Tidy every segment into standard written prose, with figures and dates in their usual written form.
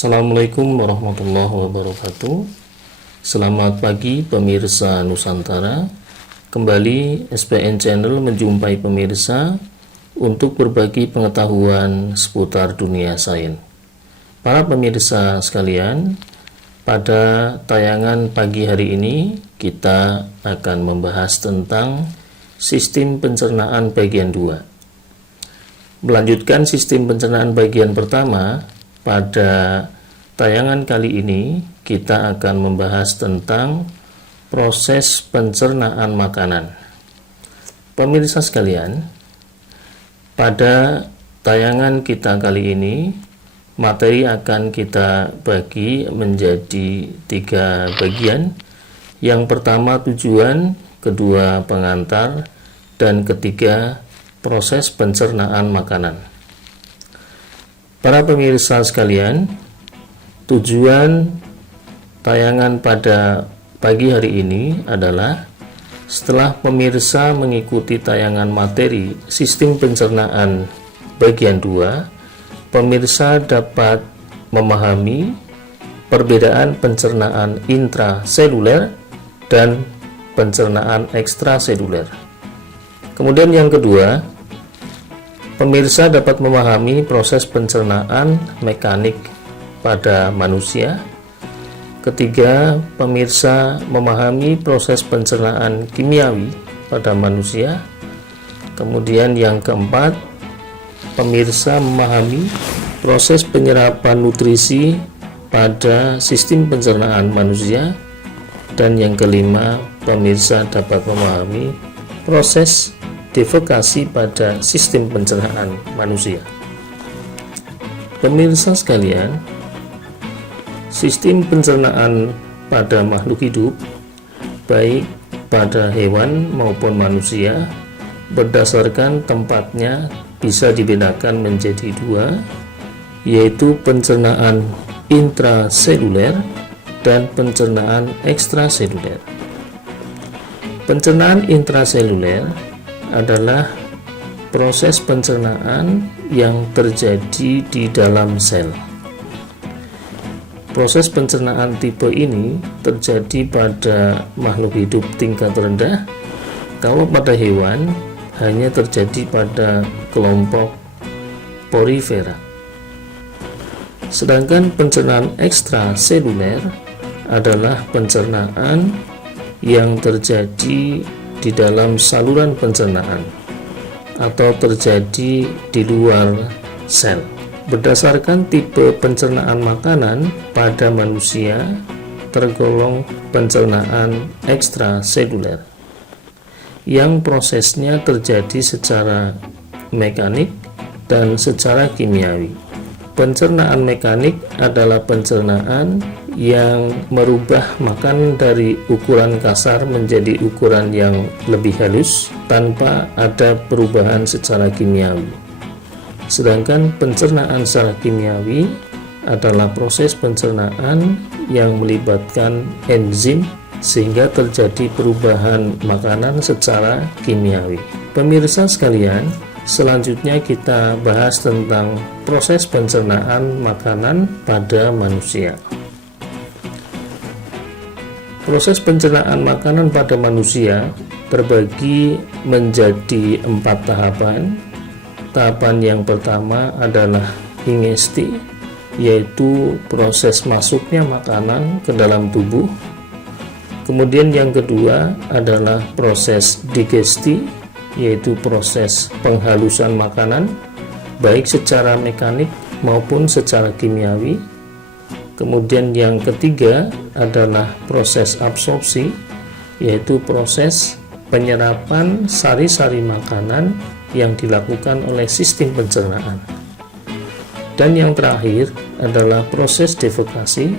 Assalamualaikum warahmatullahi wabarakatuh. Selamat pagi pemirsa Nusantara. Kembali SPN Channel menjumpai pemirsa untuk berbagi pengetahuan seputar dunia sains. Para pemirsa sekalian, pada tayangan pagi hari ini kita akan membahas tentang sistem pencernaan bagian 2. Melanjutkan sistem pencernaan bagian pertama, pada tayangan kali ini kita akan membahas tentang proses pencernaan makanan. Pemirsa sekalian, pada tayangan kita kali ini materi akan kita bagi menjadi 3 bagian. Yang pertama tujuan, kedua pengantar, dan ketiga proses pencernaan makanan. Para pemirsa sekalian, tujuan tayangan pada pagi hari ini adalah setelah pemirsa mengikuti tayangan materi sistem pencernaan bagian 2, pemirsa dapat memahami perbedaan pencernaan intraseluler dan pencernaan ekstraseluler. Kemudian yang kedua, pemirsa dapat memahami proses pencernaan mekanik pada manusia. Ketiga, pemirsa memahami proses pencernaan kimiawi pada manusia. Kemudian yang keempat, pemirsa memahami proses penyerapan nutrisi pada sistem pencernaan manusia. Dan yang kelima, pemirsa dapat memahami proses defekasi pada sistem pencernaan manusia. Pemirsa sekalian, sistem pencernaan pada makhluk hidup, baik pada hewan maupun manusia, berdasarkan tempatnya bisa dibedakan menjadi 2, yaitu pencernaan intraseluler dan pencernaan ekstraseluler. Pencernaan intraseluler adalah proses pencernaan yang terjadi di dalam sel. Proses pencernaan tipe ini terjadi pada makhluk hidup tingkat rendah, kalau pada hewan hanya terjadi pada kelompok porifera. Sedangkan pencernaan ekstraseluler adalah pencernaan yang terjadi di dalam saluran pencernaan atau terjadi di luar sel. Berdasarkan tipe pencernaan makanan pada manusia tergolong pencernaan ekstraseluler yang prosesnya terjadi secara mekanik dan secara kimiawi. Pencernaan mekanik adalah pencernaan yang merubah makanan dari ukuran kasar menjadi ukuran yang lebih halus tanpa ada perubahan secara kimiawi. Sedangkan pencernaan secara kimiawi adalah proses pencernaan yang melibatkan enzim sehingga terjadi perubahan makanan secara kimiawi. Pemirsa sekalian, selanjutnya kita bahas tentang proses pencernaan makanan pada manusia. Proses pencernaan makanan pada manusia terbagi menjadi 4 tahapan. Tahapan yang pertama adalah ingesti, yaitu proses masuknya makanan ke dalam tubuh. Kemudian yang kedua adalah proses digesti, yaitu proses penghalusan makanan baik secara mekanik maupun secara kimiawi. Kemudian yang ketiga adalah proses absorpsi, yaitu proses penyerapan sari-sari makanan yang dilakukan oleh sistem pencernaan. Dan yang terakhir adalah proses defekasi,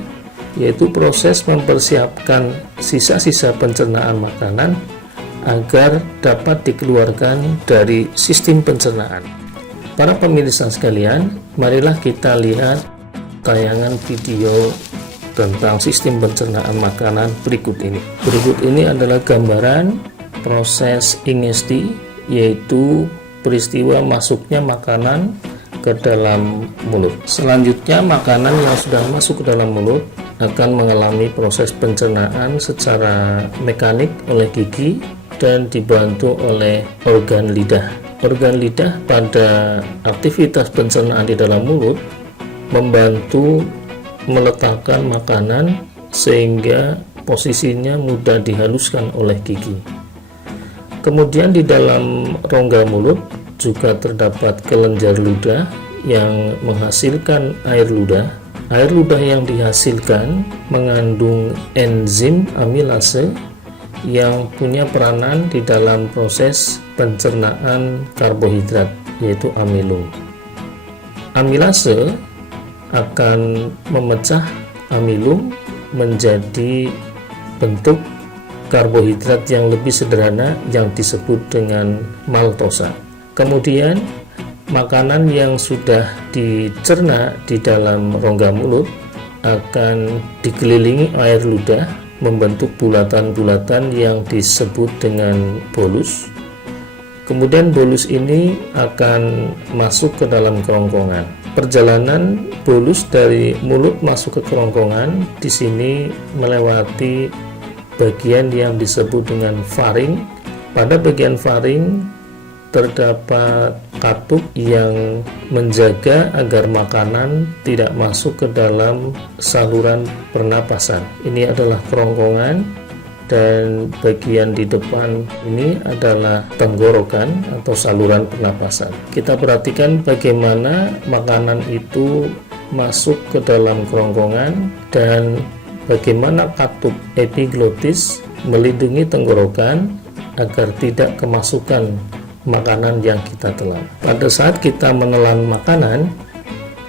yaitu proses mempersiapkan sisa-sisa pencernaan makanan agar dapat dikeluarkan dari sistem pencernaan. Para pemirsa sekalian, marilah kita lihat tayangan video tentang sistem pencernaan makanan berikut ini. Berikut ini adalah gambaran proses ingesti, yaitu peristiwa masuknya makanan ke dalam mulut. Selanjutnya, makanan yang sudah masuk ke dalam mulut akan mengalami proses pencernaan secara mekanik oleh gigi dan dibantu oleh organ lidah. Organ lidah pada aktivitas pencernaan di dalam mulut membantu meletakkan makanan sehingga posisinya mudah dihaluskan oleh gigi. Kemudian di dalam rongga mulut juga terdapat kelenjar ludah yang menghasilkan air ludah. Air ludah yang dihasilkan mengandung enzim amilase yang punya peranan di dalam proses pencernaan karbohidrat, yaitu amilum. Amilase akan memecah amilum menjadi bentuk karbohidrat yang lebih sederhana yang disebut dengan maltosa. Kemudian makanan yang sudah dicerna di dalam rongga mulut akan dikelilingi air ludah membentuk bulatan-bulatan yang disebut dengan bolus. Kemudian bolus ini akan masuk ke dalam kerongkongan. Perjalanan bolus dari mulut masuk ke kerongkongan di sini melewati bagian yang disebut dengan faring. Pada bagian faring terdapat katup yang menjaga agar makanan tidak masuk ke dalam saluran pernapasan. Ini adalah kerongkongan dan bagian di depan ini adalah tenggorokan atau saluran pernapasan. Kita perhatikan bagaimana makanan itu masuk ke dalam kerongkongan dan bagaimana katup epiglotis melindungi tenggorokan agar tidak kemasukan makanan yang kita telan. Pada saat kita menelan makanan,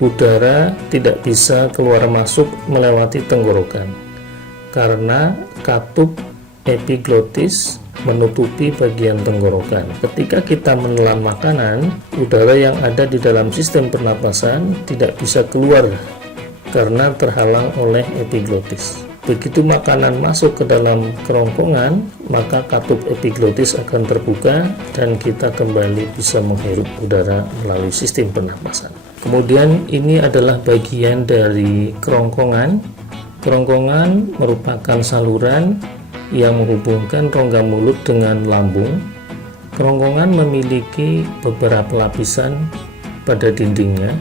udara tidak bisa keluar masuk melewati tenggorokan karena katup epiglotis menutupi bagian tenggorokan. Ketika kita menelan makanan, udara yang ada di dalam sistem pernapasan tidak bisa keluar karena terhalang oleh epiglotis. Begitu makanan masuk ke dalam kerongkongan, maka katup epiglotis akan terbuka dan kita kembali bisa menghirup udara melalui sistem pernapasan. Kemudian ini adalah bagian dari kerongkongan. Kerongkongan merupakan saluran yang menghubungkan rongga mulut dengan lambung. Kerongkongan memiliki beberapa lapisan pada dindingnya.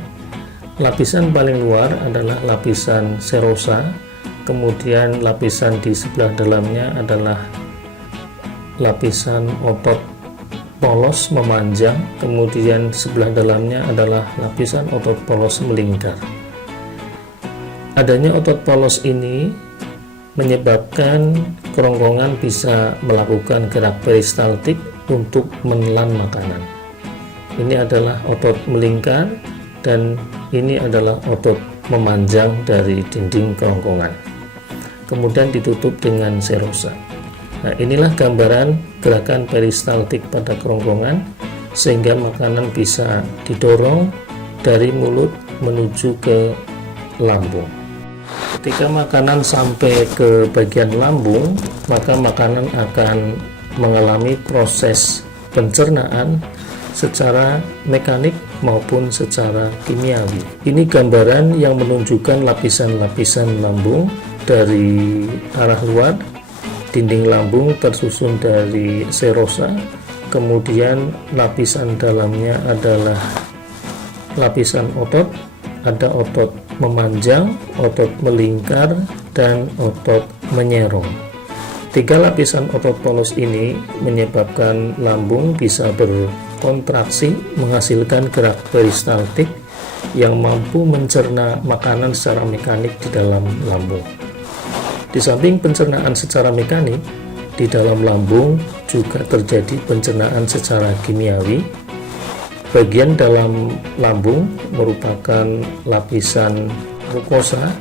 Lapisan paling luar adalah lapisan serosa, kemudian lapisan di sebelah dalamnya adalah lapisan otot polos memanjang, kemudian sebelah dalamnya adalah lapisan otot polos melingkar. Adanya otot polos ini menyebabkan kerongkongan bisa melakukan gerak peristaltik untuk menelan makanan. Ini adalah otot melingkar dan ini adalah otot memanjang dari dinding kerongkongan. Kemudian ditutup dengan serosa. Nah, inilah gambaran gerakan peristaltik pada kerongkongan sehingga makanan bisa didorong dari mulut menuju ke lambung. Ketika makanan sampai ke bagian lambung, maka makanan akan mengalami proses pencernaan secara mekanik maupun secara kimiawi. Ini gambaran yang menunjukkan lapisan-lapisan lambung dari arah luar. Dinding lambung tersusun dari serosa, kemudian lapisan dalamnya adalah lapisan otot, ada otot memanjang, otot melingkar, dan otot menyerong. Tiga lapisan otot polos ini menyebabkan lambung bisa berkontraksi menghasilkan gerak peristaltik yang mampu mencerna makanan secara mekanik di dalam lambung. Di samping pencernaan secara mekanik, di dalam lambung juga terjadi pencernaan secara kimiawi. Bagian dalam lambung merupakan lapisan mukosa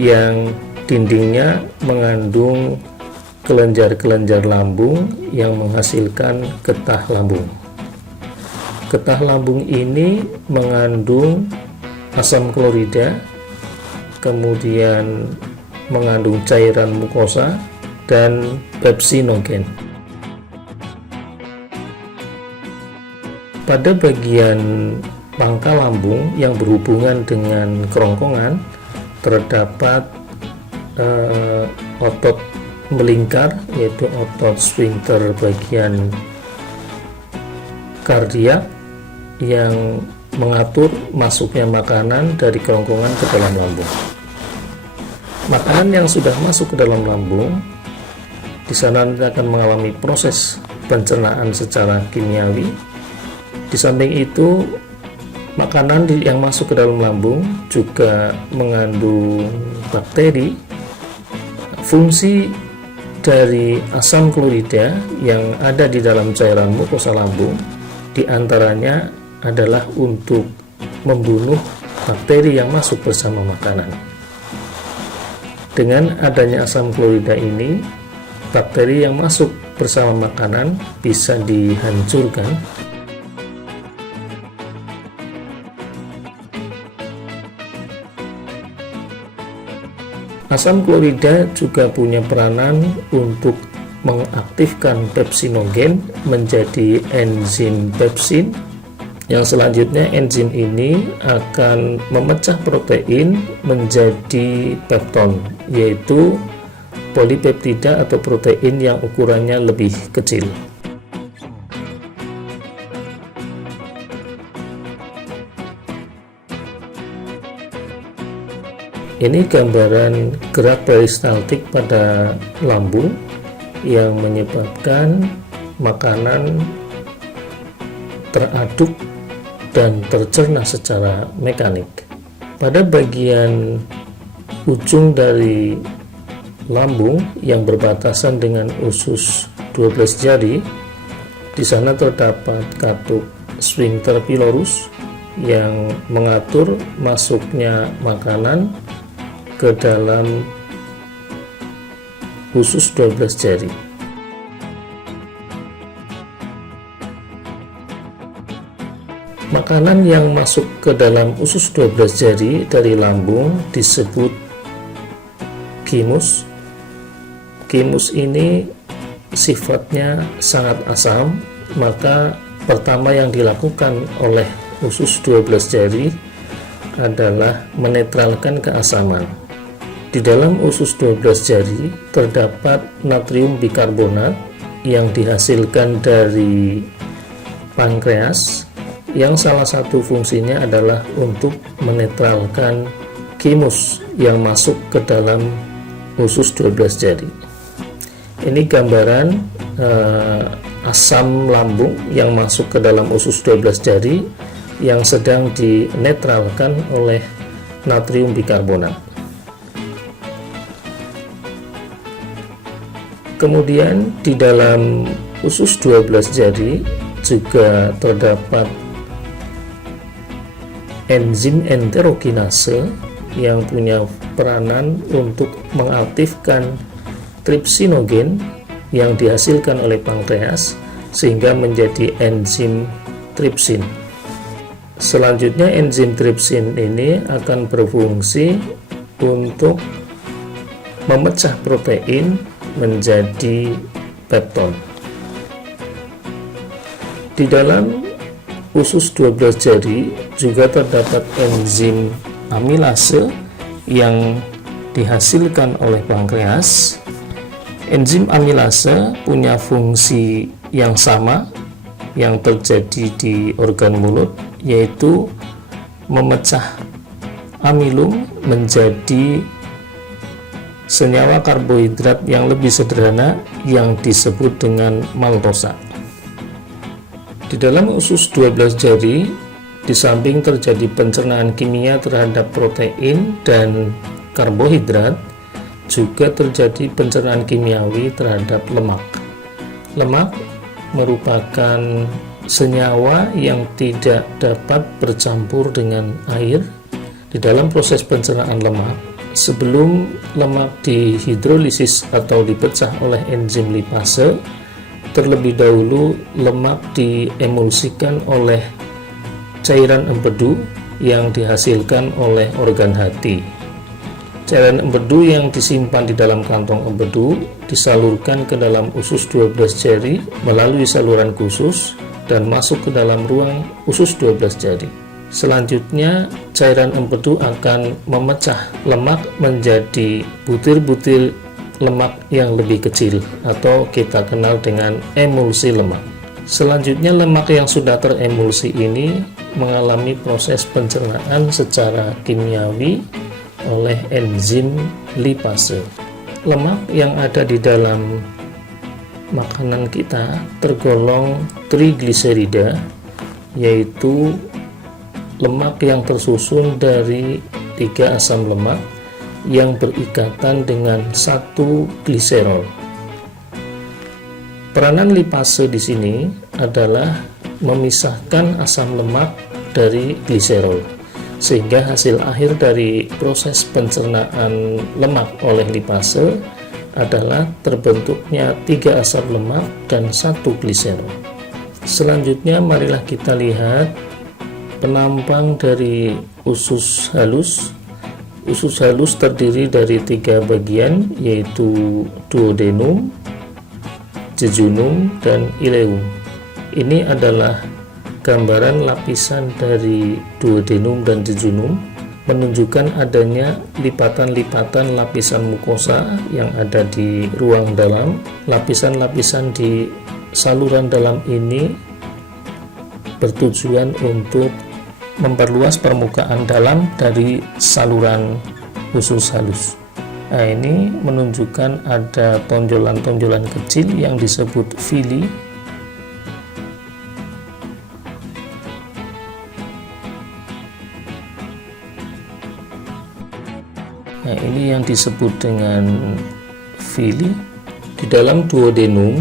yang dindingnya mengandung kelenjar-kelenjar lambung yang menghasilkan getah lambung. Getah lambung ini mengandung asam klorida, kemudian mengandung cairan mukosa dan pepsinogen. Pada bagian pangkal lambung yang berhubungan dengan kerongkongan terdapat otot melingkar, yaitu otot sphincter bagian kardiak yang mengatur masuknya makanan dari kerongkongan ke dalam lambung. Makanan yang sudah masuk ke dalam lambung di sana nanti akan mengalami proses pencernaan secara kimiawi. Di samping itu, makanan yang masuk ke dalam lambung juga mengandung bakteri. Fungsi dari asam klorida yang ada di dalam cairan mukosa lambung diantaranya adalah untuk membunuh bakteri yang masuk bersama makanan. Dengan adanya asam klorida ini, bakteri yang masuk bersama makanan bisa dihancurkan. Asam klorida juga punya peranan untuk mengaktifkan pepsinogen menjadi enzim pepsin, yang selanjutnya enzim ini akan memecah protein menjadi pepton, yaitu polipeptida atau protein yang ukurannya lebih kecil. Ini gambaran gerak peristaltik pada lambung yang menyebabkan makanan teraduk dan tercerna secara mekanik. Pada bagian ujung dari lambung yang berbatasan dengan usus 12 jari, di sana terdapat katup sphincter pylorus yang mengatur masuknya makanan ke dalam usus 12 jari. Makanan yang masuk ke dalam usus 12 jari dari lambung disebut chymus. Chymus ini sifatnya sangat asam, maka pertama yang dilakukan oleh usus 12 jari adalah menetralkan keasaman. Di dalam usus 12 jari terdapat natrium bikarbonat yang dihasilkan dari pankreas, yang salah satu fungsinya adalah untuk menetralkan chymus yang masuk ke dalam usus 12 jari. Ini gambaran asam lambung yang masuk ke dalam usus 12 jari yang sedang dinetralkan oleh natrium bikarbonat. Kemudian di dalam usus 12 jari juga terdapat enzim enterokinase yang punya peranan untuk mengaktifkan tripsinogen yang dihasilkan oleh pankreas sehingga menjadi enzim tripsin. Selanjutnya enzim tripsin ini akan berfungsi untuk memecah protein menjadi pepton. Di dalam usus 12 jari juga terdapat enzim amilase yang dihasilkan oleh pankreas. Enzim amilase punya fungsi yang sama yang terjadi di organ mulut, yaitu memecah amilum menjadi senyawa karbohidrat yang lebih sederhana yang disebut dengan maltosa. Di dalam usus 12 jari, di samping terjadi pencernaan kimia terhadap protein dan karbohidrat, juga terjadi pencernaan kimiawi terhadap lemak. Lemak merupakan senyawa yang tidak dapat bercampur dengan air. Di dalam proses pencernaan lemak, sebelum lemak dihidrolisis atau dipecah oleh enzim lipase, terlebih dahulu lemak diemulsikan oleh cairan empedu yang dihasilkan oleh organ hati. Cairan empedu yang disimpan di dalam kantong empedu disalurkan ke dalam usus 12 jari melalui saluran khusus dan masuk ke dalam ruang usus 12 jari. Selanjutnya, cairan empedu akan memecah lemak menjadi butir-butir lemak yang lebih kecil atau kita kenal dengan emulsi lemak. Selanjutnya, lemak yang sudah teremulsi ini mengalami proses pencernaan secara kimiawi oleh enzim lipase. Lemak yang ada di dalam makanan kita tergolong trigliserida, yaitu lemak yang tersusun dari 3 asam lemak yang berikatan dengan 1 gliserol. Peranan lipase di sini adalah memisahkan asam lemak dari gliserol, sehingga hasil akhir dari proses pencernaan lemak oleh lipase adalah terbentuknya 3 asam lemak dan 1 gliserol. Selanjutnya, marilah kita lihat penampang dari usus halus. Usus halus terdiri dari 3 bagian, yaitu duodenum, jejunum, dan ileum. Ini adalah gambaran lapisan dari duodenum dan jejunum, menunjukkan adanya lipatan-lipatan lapisan mukosa yang ada di ruang dalam. Lapisan-lapisan di saluran dalam ini bertujuan untuk memperluas permukaan dalam dari saluran usus halus. Nah, ini menunjukkan ada tonjolan-tonjolan kecil yang disebut villi. Nah, ini yang disebut dengan villi. Di dalam duodenum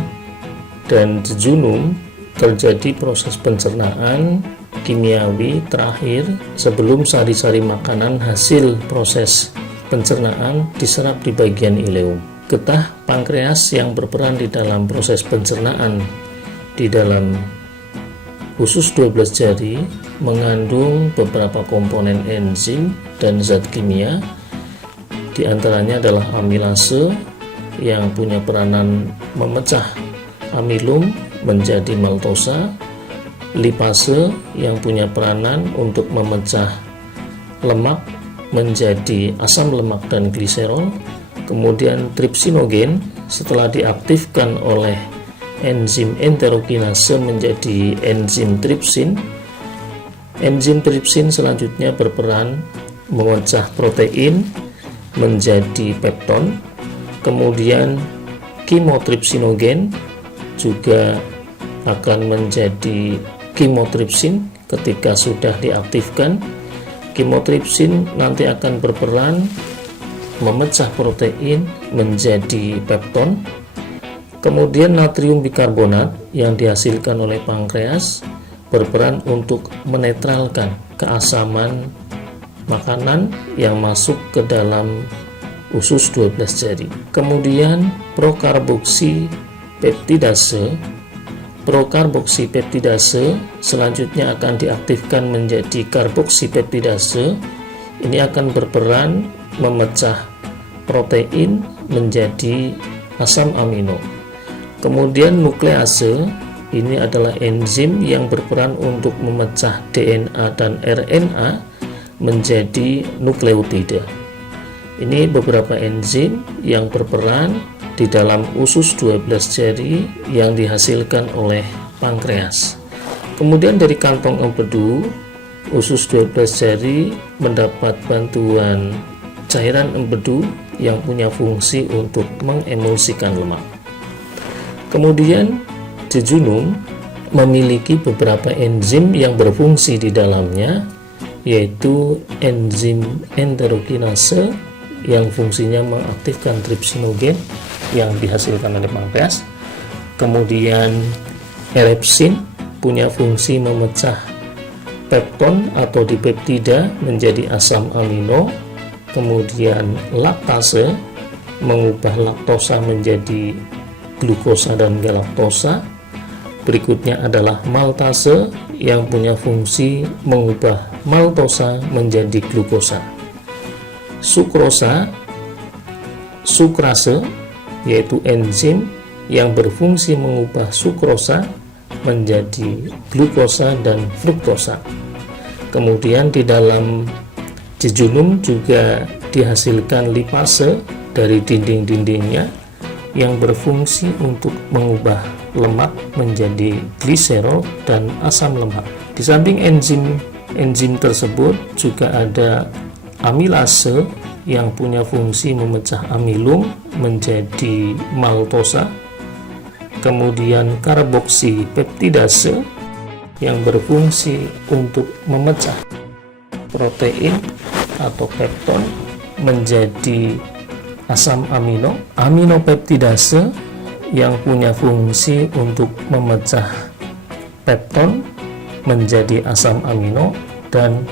dan jejunum terjadi proses pencernaan kimiawi terakhir sebelum sari-sari makanan hasil proses pencernaan diserap di bagian ileum. Getah pankreas yang berperan di dalam proses pencernaan di dalam usus 12 jari mengandung beberapa komponen enzim dan zat kimia. Di antaranya adalah amilase yang punya peranan memecah amilum menjadi maltosa, lipase yang punya peranan untuk memecah lemak menjadi asam lemak dan gliserol, kemudian tripsinogen setelah diaktifkan oleh enzim enterokinase menjadi enzim tripsin. Enzim tripsin selanjutnya berperan memecah protein menjadi pepton, kemudian kimotripsinogen juga akan menjadi kimotripsin. Ketika sudah diaktifkan, kimotripsin nanti akan berperan memecah protein menjadi pepton. Kemudian natrium bikarbonat yang dihasilkan oleh pankreas berperan untuk menetralkan keasaman makanan yang masuk ke dalam usus 12 jari. Kemudian prokarboksipeptidase selanjutnya akan diaktifkan menjadi karboksipeptidase. Ini akan berperan memecah protein menjadi asam amino. Kemudian nuklease ini adalah enzim yang berperan untuk memecah DNA dan RNA menjadi nukleotida. Ini beberapa enzim yang berperan di dalam usus 12 jari yang dihasilkan oleh pankreas. Kemudian dari kantong empedu, usus 12 jari mendapat bantuan cairan empedu yang punya fungsi untuk mengemulsikan lemak. Kemudian jejunum memiliki beberapa enzim yang berfungsi di dalamnya, yaitu enzim enterokinase yang fungsinya mengaktifkan tripsinogen yang dihasilkan oleh pankreas. Kemudian erepsin punya fungsi memecah pepton atau dipeptida menjadi asam amino. Kemudian laktase mengubah laktosa menjadi glukosa dan galaktosa. Berikutnya adalah maltase yang punya fungsi mengubah maltosa menjadi glukosa. Sukrase yaitu enzim yang berfungsi mengubah sukrosa menjadi glukosa dan fruktosa. Kemudian di dalam jejunum juga dihasilkan lipase dari dinding-dindingnya yang berfungsi untuk mengubah lemak menjadi gliserol dan asam lemak. Di samping enzim tersebut juga ada amilase yang punya fungsi memecah amilum menjadi maltosa. Kemudian karboksipeptidase yang berfungsi untuk memecah protein atau pepton menjadi asam amino. Aminopeptidase yang punya fungsi untuk memecah pepton menjadi asam amino, dan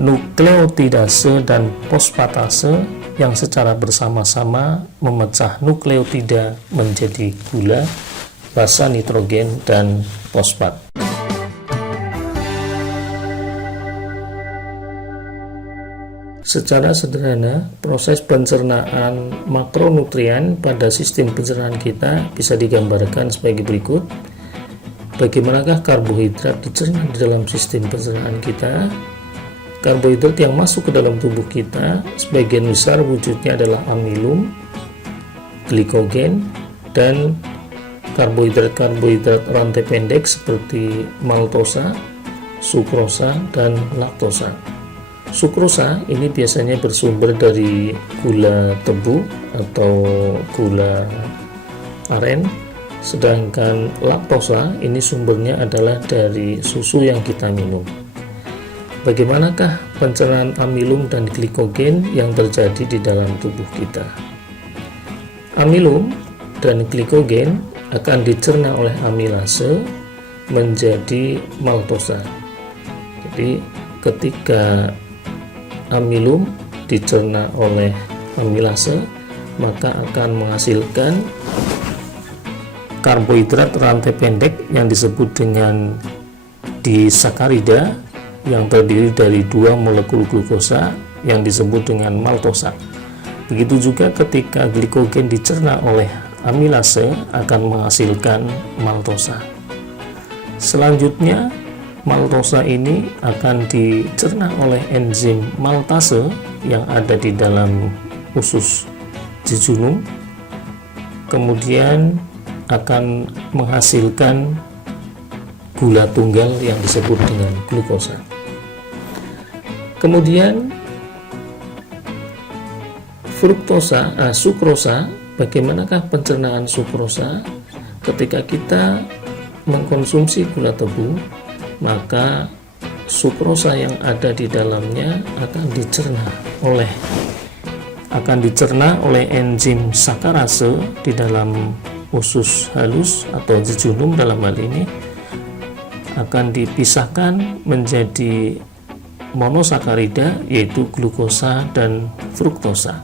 nukleotidase dan fosfatase yang secara bersama-sama memecah nukleotida menjadi gula, basa nitrogen, dan fosfat. Secara sederhana, proses pencernaan makronutrien pada sistem pencernaan kita bisa digambarkan sebagai berikut. Bagaimanakah karbohidrat dicerna di dalam sistem pencernaan kita? Karbohidrat yang masuk ke dalam tubuh kita sebagian besar wujudnya adalah amilum, glikogen, dan karbohidrat rantai pendek seperti maltosa, sukrosa, dan laktosa. Sukrosa ini biasanya bersumber dari gula tebu atau gula aren, sedangkan laktosa ini sumbernya adalah dari susu yang kita minum. Bagaimanakah pencernaan amilum dan glikogen yang terjadi di dalam tubuh kita? Amilum dan glikogen akan dicerna oleh amilase menjadi maltosa. Jadi ketika amilum dicerna oleh amilase, maka akan menghasilkan karbohidrat rantai pendek yang disebut dengan disakarida yang terdiri dari 2 molekul glukosa yang disebut dengan maltosa. Begitu juga ketika glikogen dicerna oleh amilase akan menghasilkan maltosa. Selanjutnya, maltosa ini akan dicerna oleh enzim maltase yang ada di dalam usus jejunum, kemudian akan menghasilkan gula tunggal yang disebut dengan glukosa. Kemudian sukrosa. Bagaimanakah pencernaan sukrosa? Ketika kita mengkonsumsi gula tebu, maka sukrosa yang ada di dalamnya akan dicerna oleh enzim sakarase di dalam usus halus atau jejunum. Dalam hal ini akan dipisahkan menjadi monosakarida, yaitu glukosa dan fruktosa.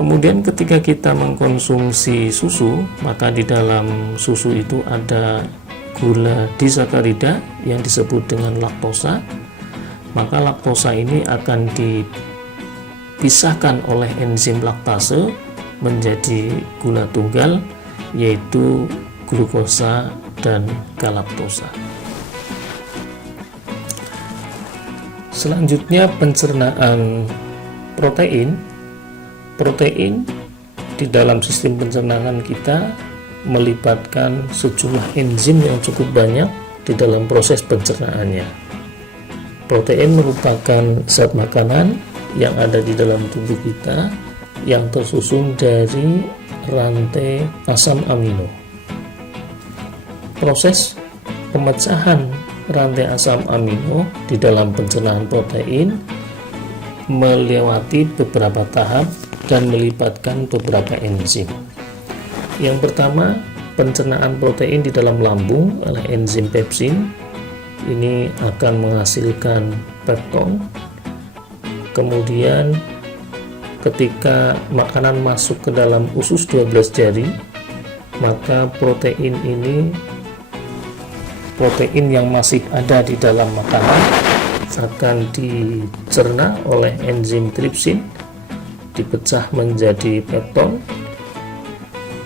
Kemudian ketika kita mengkonsumsi susu, maka di dalam susu itu ada gula disakarida yang disebut dengan laktosa. Maka laktosa ini akan dipisahkan oleh enzim laktase menjadi gula tunggal, yaitu glukosa dan galaktosa. Selanjutnya pencernaan protein. Protein di dalam sistem pencernaan kita melibatkan sejumlah enzim yang cukup banyak di dalam proses pencernaannya. Protein merupakan zat makanan yang ada di dalam tubuh kita yang tersusun dari rantai asam amino. Proses pemecahan rantai asam amino di dalam pencernaan protein melewati beberapa tahap dan melibatkan beberapa enzim. Yang pertama, pencernaan protein di dalam lambung oleh enzim pepsin. Ini akan menghasilkan pepton. Kemudian ketika makanan masuk ke dalam usus 12 jari, maka protein yang masih ada di dalam makanan akan dicerna oleh enzim tripsin, dipecah menjadi pepton.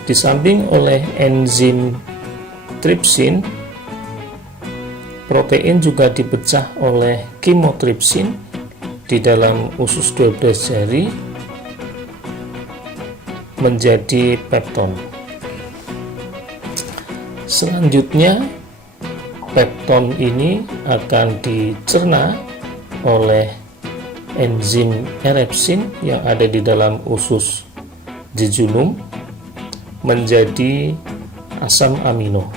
Di samping oleh enzim tripsin, Protein juga dipecah oleh kimotripsin di dalam usus 12 jari menjadi pepton. Selanjutnya, pepton ini akan dicerna oleh enzim erepsin yang ada di dalam usus jejunum menjadi asam amino.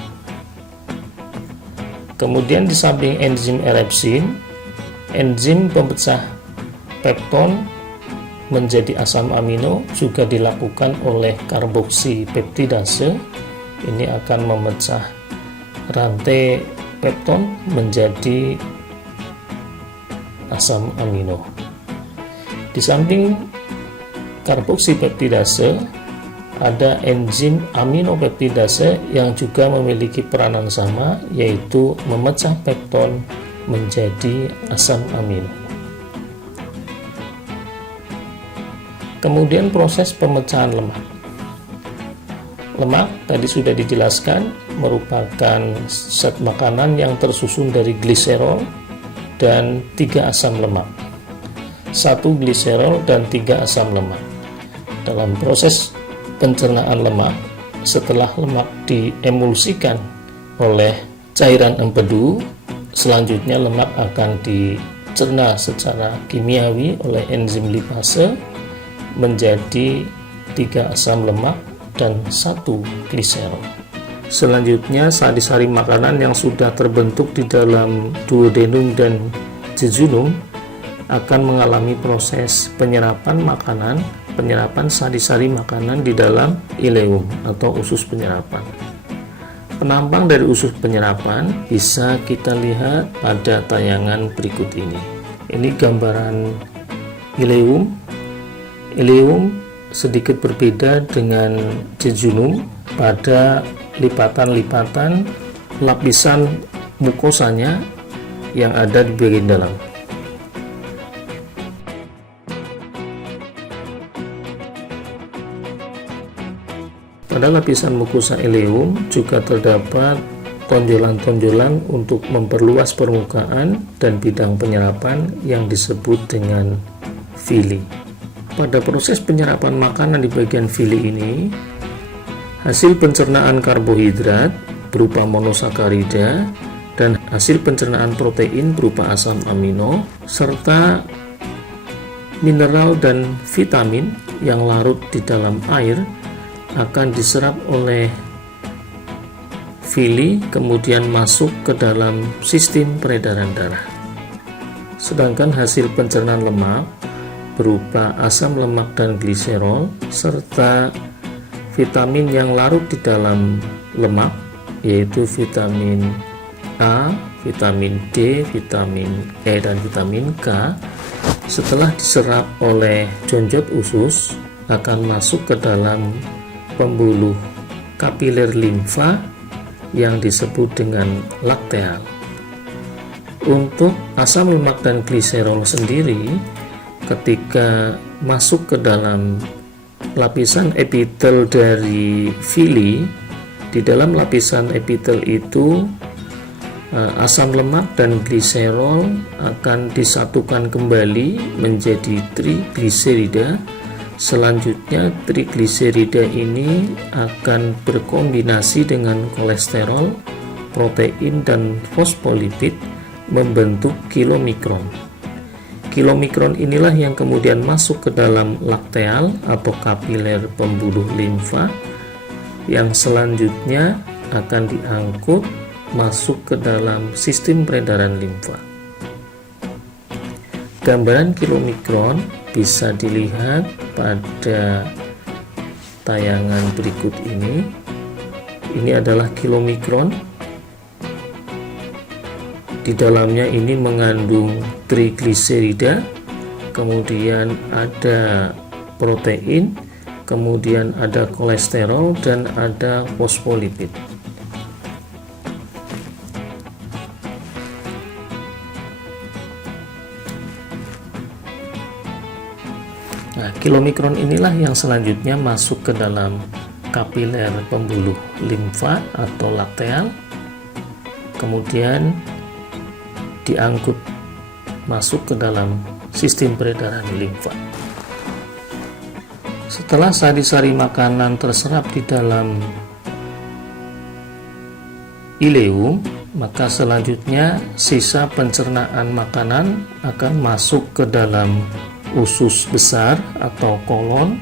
Kemudian di samping enzim erepsin, enzim pemecah pepton menjadi asam amino juga dilakukan oleh karboksi peptidase. Ini akan memecah rantai pepton menjadi asam amino. Di samping karboksi peptidase, ada enzim aminopeptidase yang juga memiliki peranan sama, yaitu memecah pepton menjadi asam amino. Kemudian proses pemecahan lemak. Lemak tadi sudah dijelaskan merupakan zat makanan yang tersusun dari gliserol dan 3 asam lemak. 1 gliserol dan 3 asam lemak. Dalam proses pencernaan lemak, setelah lemak diemulsikan oleh cairan empedu, selanjutnya lemak akan dicerna secara kimiawi oleh enzim lipase menjadi 3 asam lemak dan 1 gliserol. Selanjutnya, sari-sari makanan yang sudah terbentuk di dalam duodenum dan jejunum akan mengalami proses penyerapan sari-sari makanan di dalam ileum atau usus penyerapan. Penampang dari usus penyerapan bisa kita lihat pada tayangan berikut ini. Ini gambaran ileum. Ileum sedikit berbeda dengan jejunum pada lipatan-lipatan lapisan mukosanya yang ada di bagian dalam. Pada lapisan mukosa ileum juga terdapat tonjolan-tonjolan untuk memperluas permukaan dan bidang penyerapan yang disebut dengan villi. Pada proses penyerapan makanan di bagian villi ini, hasil pencernaan karbohidrat berupa monosakarida dan hasil pencernaan protein berupa asam amino serta mineral dan vitamin yang larut di dalam air akan diserap oleh villi kemudian masuk ke dalam sistem peredaran darah. Sedangkan hasil pencernaan lemak berupa asam lemak dan gliserol serta vitamin yang larut di dalam lemak yaitu vitamin A, vitamin D, vitamin E dan vitamin K setelah diserap oleh jonjot usus akan masuk ke dalam pembuluh kapiler limfa yang disebut dengan lakteal. Untuk asam lemak dan gliserol sendiri, ketika masuk ke dalam lapisan epitel dari villi, di dalam lapisan epitel itu asam lemak dan gliserol akan disatukan kembali menjadi trigliserida. Selanjutnya, trigliserida ini akan berkombinasi dengan kolesterol, protein, dan fosfolipid membentuk kilomikron. Kilomikron inilah yang kemudian masuk ke dalam lakteal atau kapiler pembuluh limfa yang selanjutnya akan diangkut masuk ke dalam sistem peredaran limfa. Gambaran kilomikron bisa dilihat pada tayangan berikut ini. Ini adalah kilomikron. Di dalamnya ini mengandung trigliserida, kemudian ada protein, kemudian ada kolesterol dan ada fosfolipid. Nah, kilomikron inilah yang selanjutnya masuk ke dalam kapiler pembuluh limfa atau lakteal. Kemudian diangkut masuk ke dalam sistem peredaran limfa. Setelah sari-sari makanan terserap di dalam ileum, maka selanjutnya sisa pencernaan makanan akan masuk ke dalam usus besar atau kolon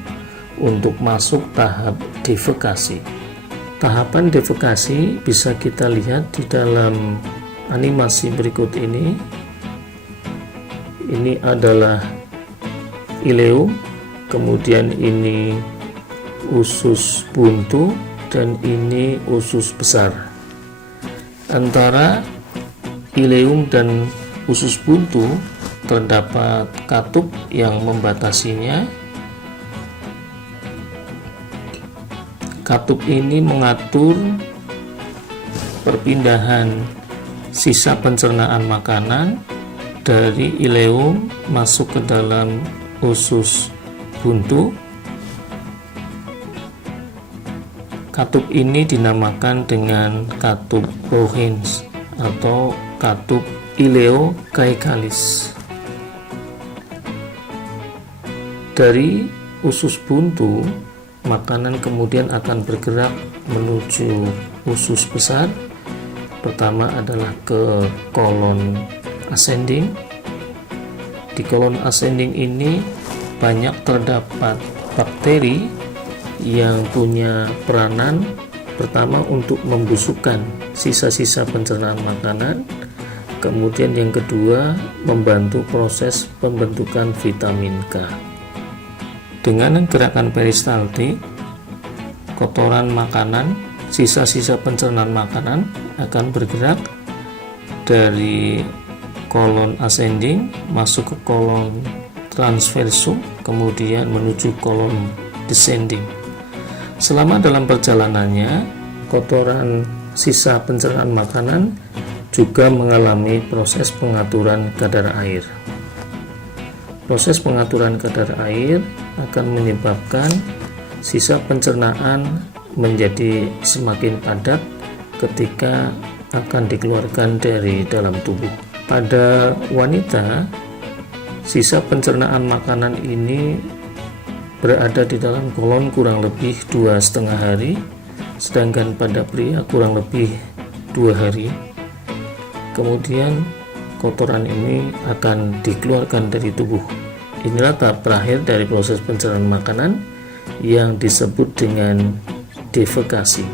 untuk masuk tahap defekasi. Tahapan defekasi bisa kita lihat di dalam animasi berikut ini. Ini adalah ileum, kemudian ini usus buntu, dan ini usus besar. Antara ileum dan usus buntu terdapat katup yang membatasinya. Katup ini mengatur perpindahan sisa pencernaan makanan dari ileum masuk ke dalam usus buntu. Katup ini dinamakan dengan katup Bowens atau katup ileocaecalis. Dari usus buntu, makanan kemudian akan bergerak menuju usus besar. Pertama adalah ke kolon ascending. Di kolon ascending ini banyak terdapat bakteri yang punya peranan pertama untuk membusukkan sisa-sisa pencernaan makanan, kemudian yang kedua membantu proses pembentukan vitamin K. Dengan gerakan peristaltik, kotoran makanan, sisa-sisa pencernaan makanan akan bergerak dari kolon ascending masuk ke kolon transversum, kemudian menuju kolon descending. Selama dalam perjalanannya, kotoran sisa pencernaan makanan juga mengalami proses pengaturan kadar air. Proses pengaturan kadar air akan menyebabkan sisa pencernaan menjadi semakin padat ketika akan dikeluarkan dari dalam tubuh. Pada wanita, sisa pencernaan makanan ini berada di dalam kolon kurang lebih 2,5 hari, sedangkan pada pria kurang lebih 2 hari. Kemudian kotoran ini akan dikeluarkan dari tubuh. Inilah tahap terakhir dari proses pencernaan makanan yang disebut dengan defekasi.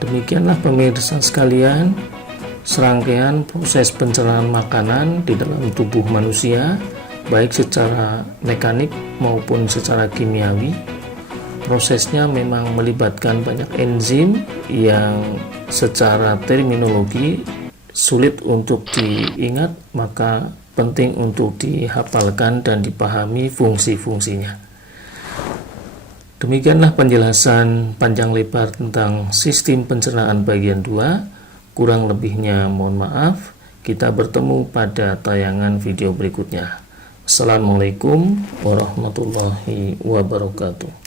Demikianlah pemirsa sekalian, serangkaian proses pencernaan makanan di dalam tubuh manusia, baik secara mekanik maupun secara kimiawi. Prosesnya memang melibatkan banyak enzim yang secara terminologi sulit untuk diingat, maka penting untuk dihafalkan dan dipahami fungsi-fungsinya. Demikianlah penjelasan panjang lebar tentang sistem pencernaan bagian 2. Kurang lebihnya mohon maaf. Kita bertemu pada tayangan video berikutnya. Assalamualaikum warahmatullahi wabarakatuh.